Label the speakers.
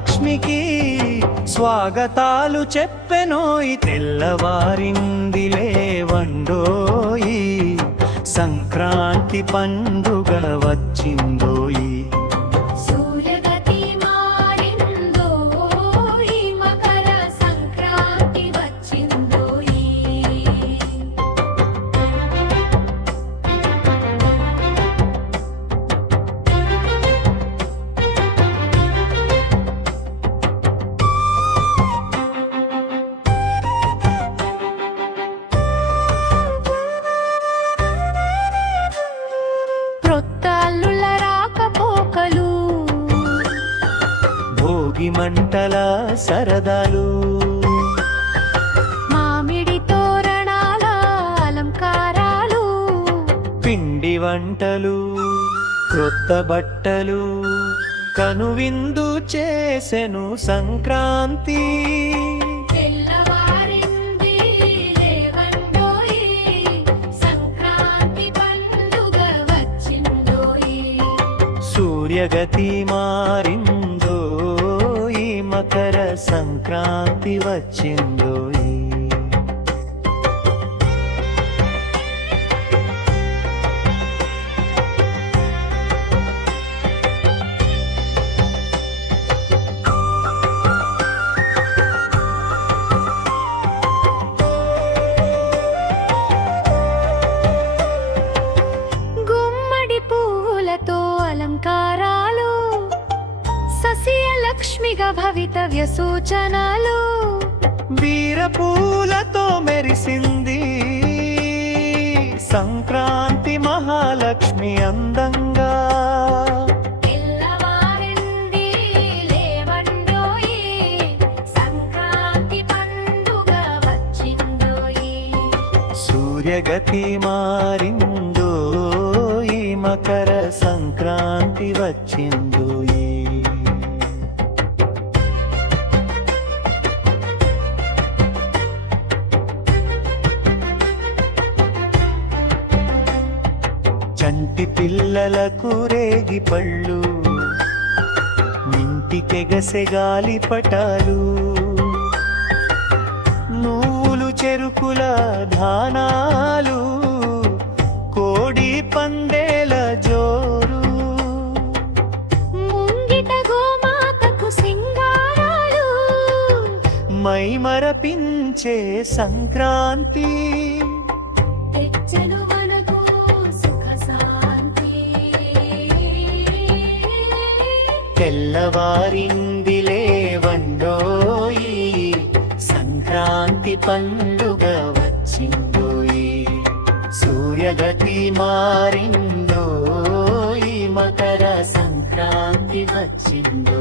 Speaker 1: లక్ష్మికి స్వాగతాలు చెప్పెనోయి తెల్లవారిందిలే వండోయి సంక్రాంతి పండుగ వచ్చిందోయి.
Speaker 2: క్రొత్త అల్లుల రాకపోకలు.
Speaker 1: భోగి మంటల సరదాలు.
Speaker 2: మామిడి తోరణాల అలంకారాలు.
Speaker 1: పిండి వంటలు క్రొత్త బట్టలు కనువిందు చేసెను సంక్రాంతి. సూర్యగతి మారిందో ఈ మకర సంక్రాంతి వచ్చిందో ఈ.
Speaker 2: సస్యలక్ష్మిగా భవితవ్య సూచనలు.
Speaker 1: బీరపూలతో మెరిసింది సంక్రాంతి మహాలక్ష్మి అందంగా. సూర్యగతి మారిందో ఈ మకర సంక్రాంతి వచ్చిందో ఈ. చంటి పిల్లలకు రేగి పళ్ళు నింటికెగసె గాలి పటాలు నువ్వులు చెరుకుల ధానాలు కోడి పందేల జోరు.
Speaker 2: ముంగిట గోమాతకు సింగారాలు
Speaker 1: మై మరపించే సంక్రాంతి.
Speaker 2: తెచ్చను
Speaker 1: తెల్లవారిందిలే వండోయి సంక్రాంతి పండుగ వచ్చిందోయి సూర్యగతి మారిందోయి మకర సంక్రాంతి వచ్చిందో